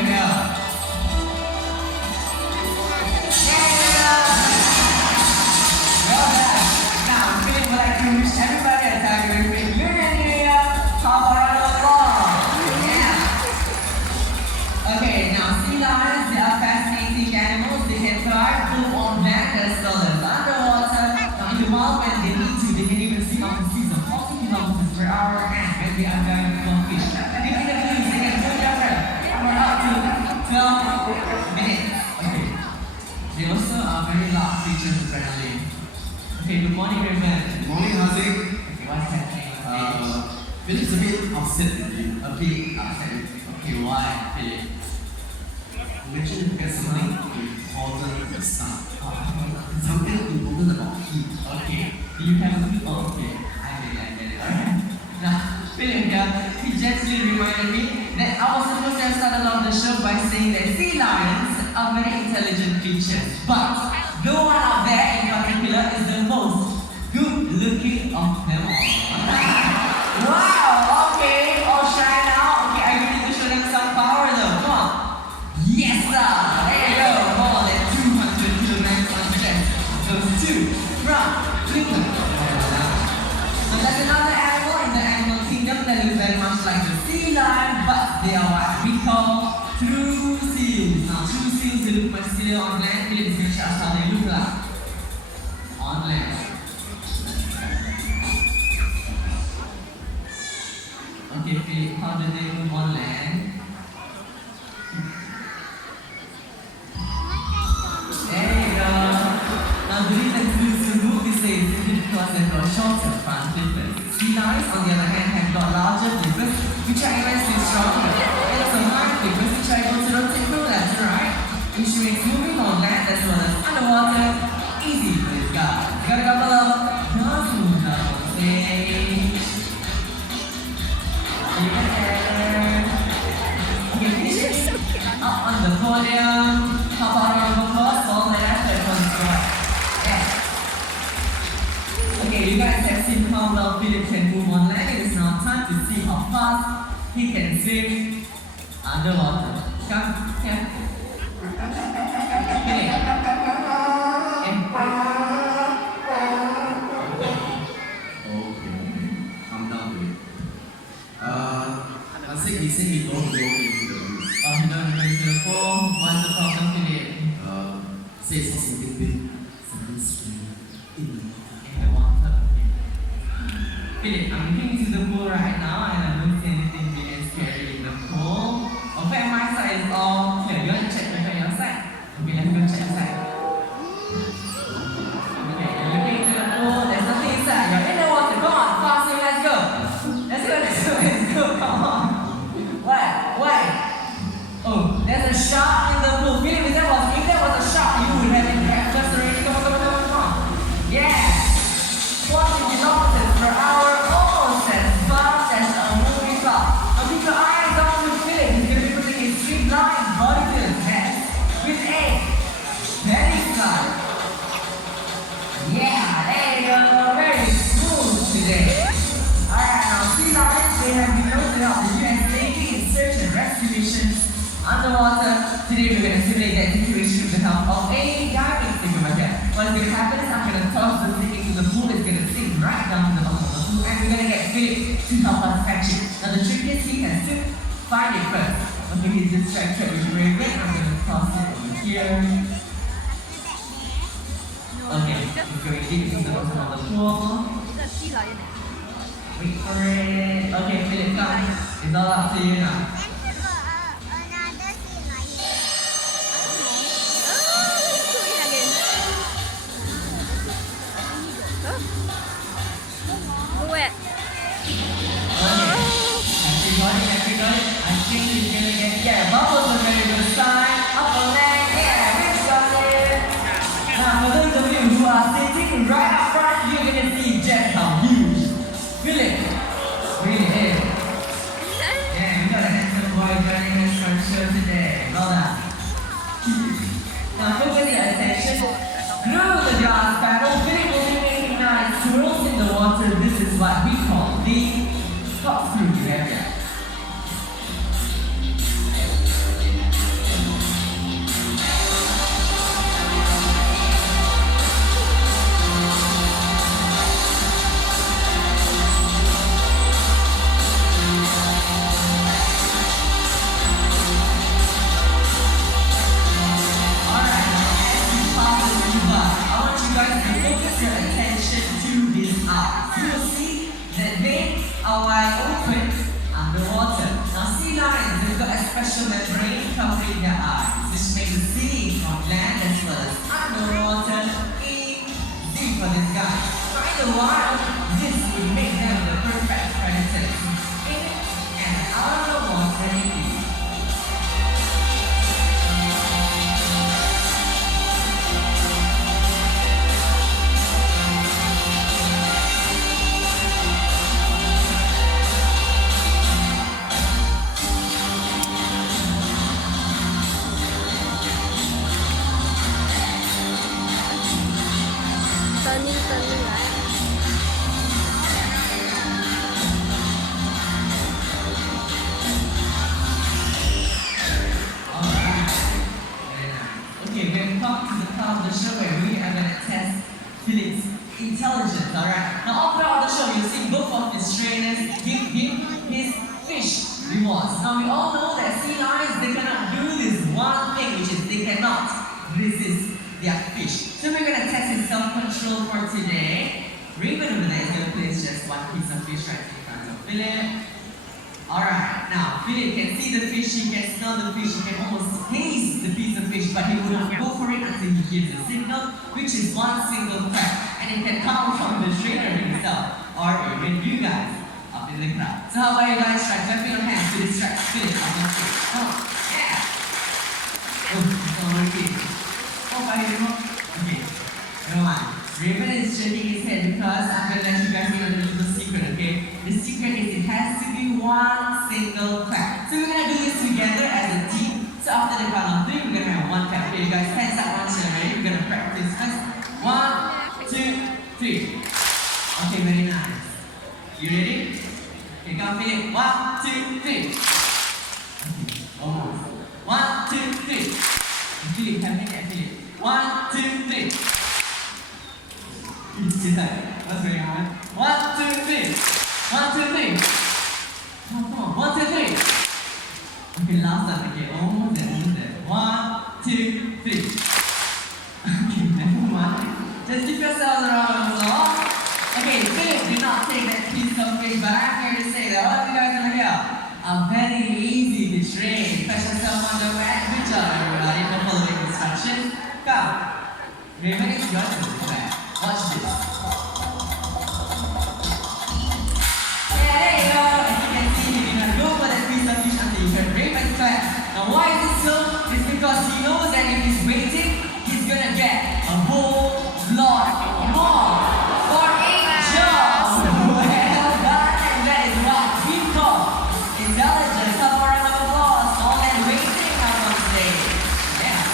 right here. Well done. Now, Philip would like to wish everybody a very big New Year. How about a long? Yeah. Okay, now sea lions, they are fascinating animals. They can thrive both on land as well as underwater. Now, in the wild, when they need to, they can even swim up to speeds of 40 kilometers per hour. And when they are diving for fish, they can even hold their breath for up to 12 minutes. Okay. They also are very large creatures apparently. Okay, good morning, Raymond. Good morning, Haziq. Okay, what's happening? Philip's a bit upset with you. A bit upset. Okay, why, Philip? You mentioned to get something important at the start. Something important about heat. Okay. Do you have a oh, okay. I get it. Alright. Now, Philip here, he gently reminded me that I was supposed to have started off the show by saying that sea lions are very intelligent creatures. But no one out there in particular is the most good looking of them all. Wow, okay, all shy now. Okay, I really need to show them some power though. Come on. Yes, sir. There you go. More than 200 kilograms on chest. Those two from England. Now there's another animal in the animal kingdom that looks very much like the sea lion, but they are what we call true seals. Now true seals, they look much sillier on land. Philip is going to show us how they look like on land. Okay, Philip, how do they move on land? There you go. Now the reason to move this way is simply because they've got shorter front flippers. Sea lions, on the other hand, have got larger flippers, which are immensely stronger. And so hind flippers, which are able to rotate from left to right, which makes moving on land as well as underwater easy for this guy. Got a couple of dance moves now on stage. Okay, finishes up on the podium. How about a round of applause for all the athletes on the squad? Yeah. Okay, you guys have seen how well Philip can move on land. It is now time to see how fast he can swim underwater. Come here. Philip. Okay. Calm down a bit. Haziq, he said he don't go into the room. Oh, you don't go into the pool? What's the problem, Philip? Say it's not something big. Something strange in the water. In the water. Okay. Philip, I'm looking into the pool right now and I don't see anything big and scary in the pool. Okay, my side is all clear. You want to check on your side? Okay, let's go check inside. Okay, you're looking into the pool. There's nothing inside. You're in the water. Come on, faster, let's go. Let's go, let's go, let's go. Come on. What? Why? Oh, there's a shark in the pool. Philip, if there was a shark, you would have been just already. Come on. Yeah. 40 kilometers per hour, almost as fast as a movie car. Now keep your eyes on the Philip. He's going to be putting his streamlined body to the test with a belly slide. Yeah, there you go. Very smooth today. Alright, now sea lions, they have been known to help the US Navy in search and rescue missions underwater. Today we're going to simulate that situation with the help of a diving stick over here. What's going to happen is I'm going to toss the stick into the pool. It's going to sink right down to the bottom of the pool and we're going to get Philip to help us catch it. Now the trick is he has to find it first. Okay, he's distracted with Raven. I'm going to toss it over here. Okay, he's going deep into the bottom of the pool. Wait for it. Okay, Philip, come. It's all up to you now. Everybody. I think he's gonna get, yeah, bubbles are very good sign. Up on leg, yeah, we've got it. Now, for those of you who are sitting right up front, you're gonna see just how huge Philip really is. Yeah, we got a hands special membrane covering their eyes, which makes the seeing from land as well as underwater easy for this guy. Now in the wild, this would make them the perfect predators in and out of the water indeed. Turning 来。 Okay, we've come to the part of the show where we are going to test Philip's intelligence, alright? Now, all throughout the show, you'll see both of his trainers give him his fish rewards. Now, we all know that sea lions, they cannot do this one thing, which is they cannot resist their fish. So we're going to test his self-control for today. Raven over there is going to place just one piece of fish right in front of Philip. Alright, now Philip can see the fish, he can smell the fish, he can almost taste the piece of fish, but he will not go for it until he gives a signal, which is one single crack. And it can come from the trainer himself, or even you guys up in the crowd. So how about you guys try clapping your hands to distract Philip on the stage? Come on, yeah! Oh, it's not working. Oh, okay, never mind. Raven is shaking his head because I'm going to let you guys in on a little secret, okay? The secret is it has to be one single clap. So we're going to do this together as a team. So after the count of 3, we're going to have one clap. Okay, you guys, hands up once you're ready. We're going to practice first. 1, 2, 3. Okay, very nice. You ready? Okay, come Philip. 1, 2, 3. Okay, almost. 1, 2, 3. Philip, come in there, Philip. 1, 2, 3. What's going on? 1, 2, 3. 1, 2, 3. Come on, 1, 2, 3. Okay, last time. Okay, almost there, almost there. 1, 2, 3. Okay, never mind. Just give yourselves a round of applause. Okay, Philip did not take that piece of fish, but I'm here to say that all of you guys over here are very easy to train. Pat yourself on the back. Good job, everybody, for following instructions. Come. Raven, it's your turn to back. Watch this. Yeah, there you go. As you can see, he did not go for that piece of fish until you heard Raven's clap. Now, why is it so? It's because he knows that if he's waiting, he's gonna get a whole lot more for each job. Well done, and that is what we call intelligence. Have a round of applause. All that waiting up on stage. Yeah.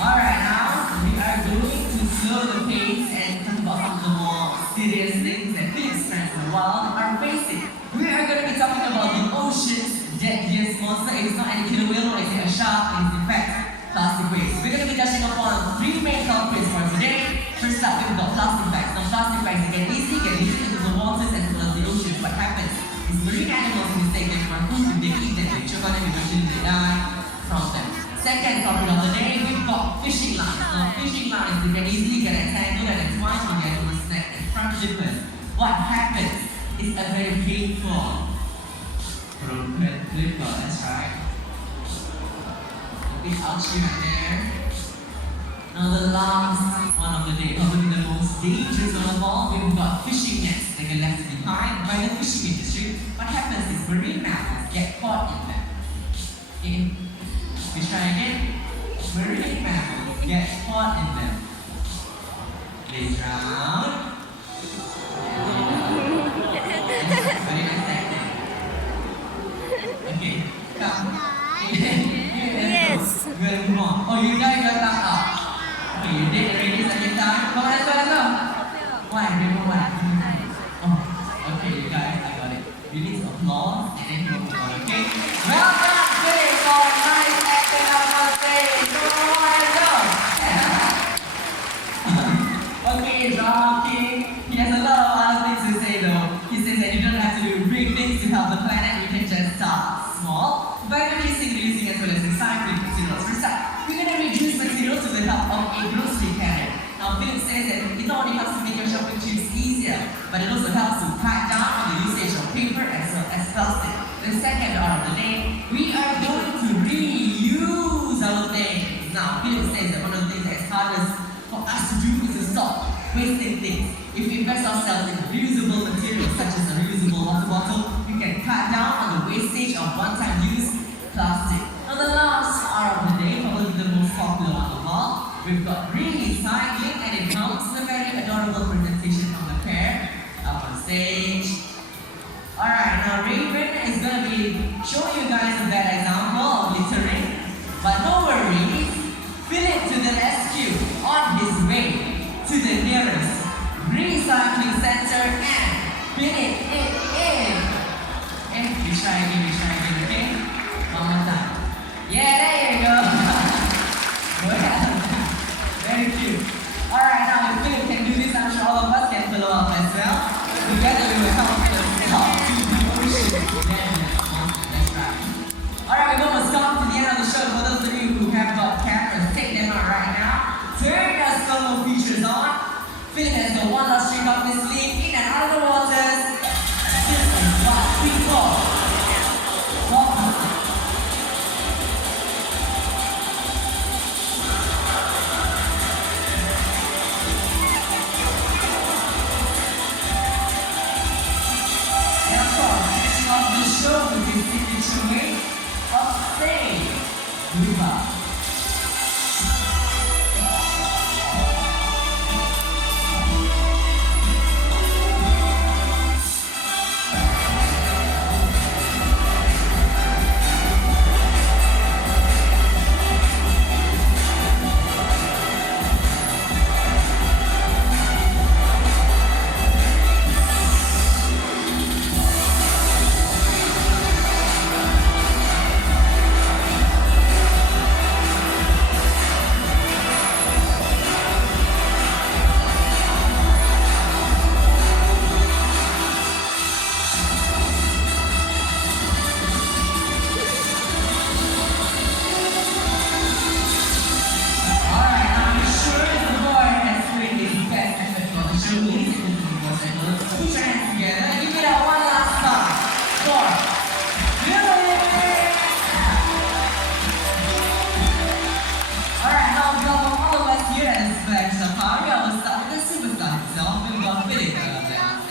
Alright, now we are going to slow the pace and talk about some of the more serious things that Philip's friends in the wild are facing. We are going to be talking about the ocean's deadliest monster. It's not any killer whale, nor is it a shark, it's in fact plastic waste. We're going to be touching upon 3 main culprits for today. First up, we've got plastic bags. Now, plastic bags get easily into the waters as well as the oceans. What happens is marine animals mistake them for food. If they eat them, they choke on them, eventually they die from them. Second culprit of the day, we've got fishing lines. Now, fishing lines, they can easily get entangled and entwined together with snake and front shippers. What happens is a very painful broken flipper, that's right. A big ouchie right there. Now the last one of the day, probably the most dangerous one of all, we've got fishing nets that get left behind by the fishing industry. What happens is marine mammals get caught in them. Okay? We try again. Marine mammals get caught in them. This round. Very nice technique. Okay, come. Yes. We're gonna move on. Oh, you guys got that up. Okay, you did already second time. Come on, let's go, let's go. One, remember one. Oh, okay, you guys, I got it. You need to applause and then you move on, okay? Well done, Philip, for nice acting up on stage. Come on, let's go. Okay, Drama King. He has a lot of other things to say though. He says that you don't have to do big things to help the planet, you can just start small by reducing, reusing, as well as recycling materials. We're going to reduce materials with the help of a grocery carrier. Now, Philip says that it not only helps to make your shopping trips easier, but it also helps to cut down on the usage of paper as well as plastic. the second order of the day, we are going to reuse our things. Now, Philip says that one of the things that's hardest for us to do is to stop wasting things. If we invest ourselves in reusable materials such as a reusable water bottle, we can cut down on the wastage of one-time use plastic. Now the last R of the day, probably the most popular one of all, we've got recycling, and it comes in a very adorable presentation from the pair up on stage. Alright, now Raven is going to be showing you guys a bad example of littering, but no worries, Philip to the rescue on his way to the nearest recycling center and bin it in. Okay, we try again, okay? One more time. Yeah, there you go. Well, very cute. Alright, now if Philip can do this, I'm sure all of us can follow up as well. Together we will help Philip stop to the ocean. That's right. Alright, we've almost come to the end of the show. For those of you who have got cameras, take them out right now. Turn your slow-mo features on. Philip has got one last streak up his sleeve, in and out of the waters. 6, 1, 3, 4. Show with his signature way of saying, Viva.